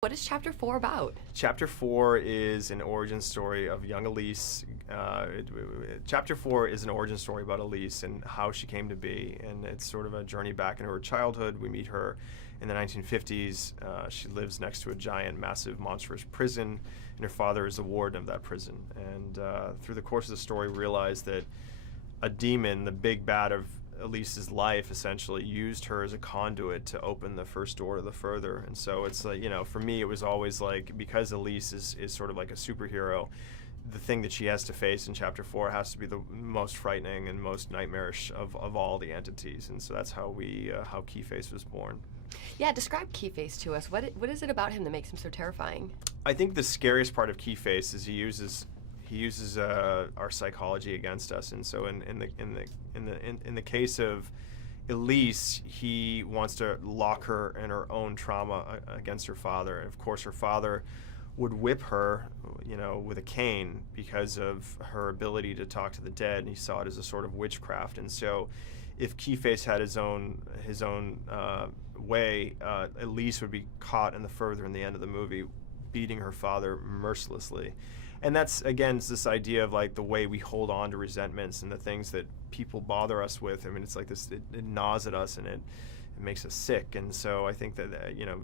What is Chapter 4 about? Chapter 4 is an origin story of young Elise. Chapter 4 is an origin story about Elise and how she came to be, and it's sort of a journey back into her childhood. We meet her in the 1950s. She lives next to a giant, massive, monstrous prison, and her father is the warden of that prison. And through the course of the story, we realize that a demon, the big bad of Elise's life, essentially used her as a conduit to open the first door to the further. And so it's like, for me, it was always like, because Elise is sort of like a superhero, the thing that she has to face in Chapter 4 has to be the most frightening and most nightmarish of all the entities. And so that's how how Keyface was born. Yeah, describe Keyface to us. What is it about him that makes him so terrifying? I think the scariest part of Keyface is he uses our psychology against us, and so in the case of Elise, he wants to lock her in her own trauma against her father. And of course, her father would whip her, with a cane because of her ability to talk to the dead, and he saw it as a sort of witchcraft. And so, if Keyface had his own way, Elise would be caught in the end of the movie, beating her father mercilessly. And that's, again, it's this idea of like the way we hold on to resentments and the things that people bother us with. I mean, it's like this, it gnaws at us and it makes us sick. And so I think that,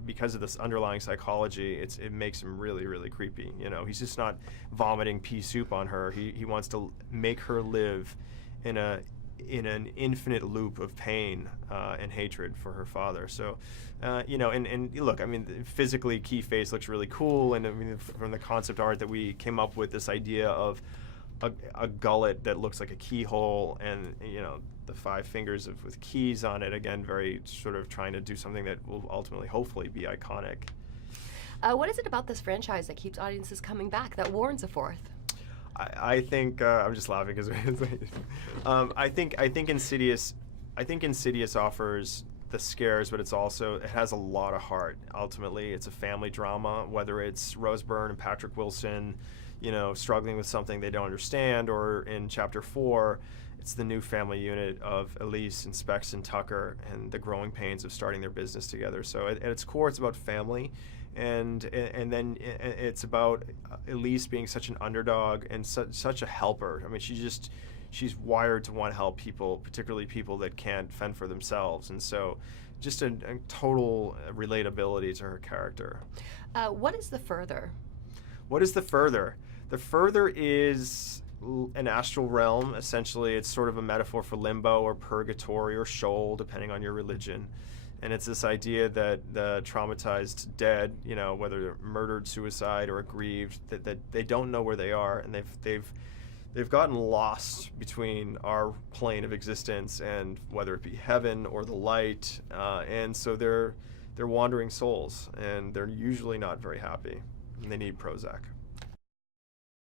because of this underlying psychology, it makes him really, really creepy. He's just not vomiting pea soup on her. He wants to make her live in an infinite loop of pain and hatred for her father. So, and look, I mean, physically, Keyface looks really cool, and I mean, from the concept art that we came up with, this idea of a gullet that looks like a keyhole, and the 5 fingers with keys on it. Again, very sort of trying to do something that will ultimately, hopefully, be iconic. What is it about this franchise that keeps audiences coming back, that warrants a fourth? I think I'm just laughing because I think Insidious offers the scares, but it has a lot of heart. Ultimately, it's a family drama, whether it's Rose Byrne and Patrick Wilson, struggling with something they don't understand, or in Chapter 4, it's the new family unit of Elise and Specs and Tucker and the growing pains of starting their business together. So at its core, it's about family. And then it's about Elise being such an underdog and such a helper. I mean, she's wired to want to help people, particularly people that can't fend for themselves. And so just a total relatability to her character. What is the further? What is the further? The further is an astral realm. Essentially, it's sort of a metaphor for limbo or purgatory or Sheol, depending on your religion. And it's this idea that the traumatized dead, whether they're murdered, suicide, or aggrieved, that they don't know where they are, and they've gotten lost between our plane of existence and whether it be heaven or the light, and so they're wandering souls, and they're usually not very happy, and they need Prozac.